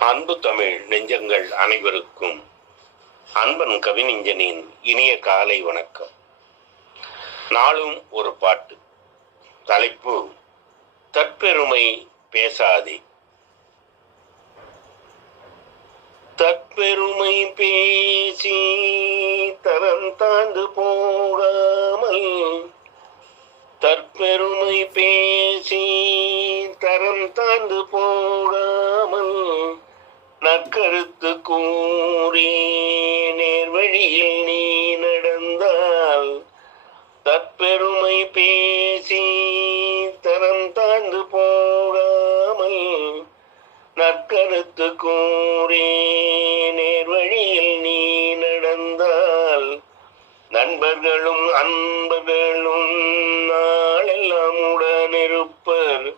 அன்பு தமிழ் நெஞ்சங்கள் அனைவருக்கும் அன்பன் கவிநெஞ்சனின் இனிய காலை வணக்கம். நாளும் ஒரு பாட்டு. தலைப்பு தற்பெருமை பேசாதே தற்பெருமை பேசி தரம் தாழ்ந்து போகாமல் தற்பெருமை பேசி தரம் தாழ்ந்து போக நற்கருத்து கூறி நேர்வழியில் நீ நடந்தால் தற்பெருமை பேசி தரம் தாழ்ந்து போகாமல் நற்கருத்து கூறி நேர்வழியில் நீ நடந்தால் நண்பர்களும் அன்பர்களும் நாளெல்லாம் உடனிருப்பர்.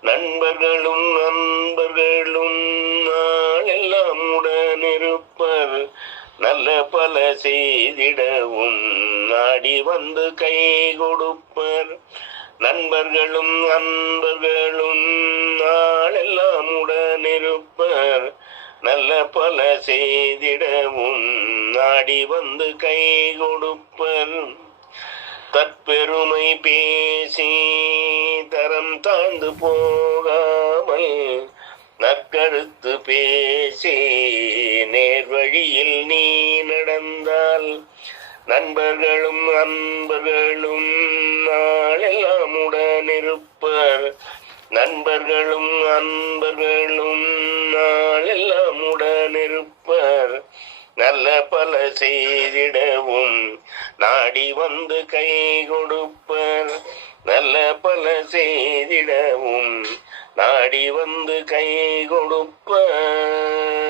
நண்பர்களும் நண்பர்கள் நல்ல பல செய்திடவும் நாடி வந்து கை கொடுப்பர். நண்பர்களும் அன்பர்களும் நாளெல்லாம் உடனிருப்பர் நல்ல பல செய்திடவும் நாடி வந்து கை கொடுப்பர். தற்பெருமை பேசி தரம் தாழ்ந்து போகாமல் நற்கருத்து பேசி நேர்வழியில் நீ நடந்தால் நண்பர்களும் அன்பர்களும் நாளெல்லாம் உடனிருப்பர். நண்பர்களும் அன்பர்களும் நாளெல்லாம் உடனிருப்பர். நல்ல பல செய்திடவும் நாடி வந்து கை கொடுப்பர். நல்ல பல செய்திடவும் நாடி வந்து கை கொடுப்பர்.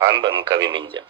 அன்பன் கவிமிஞ்சன்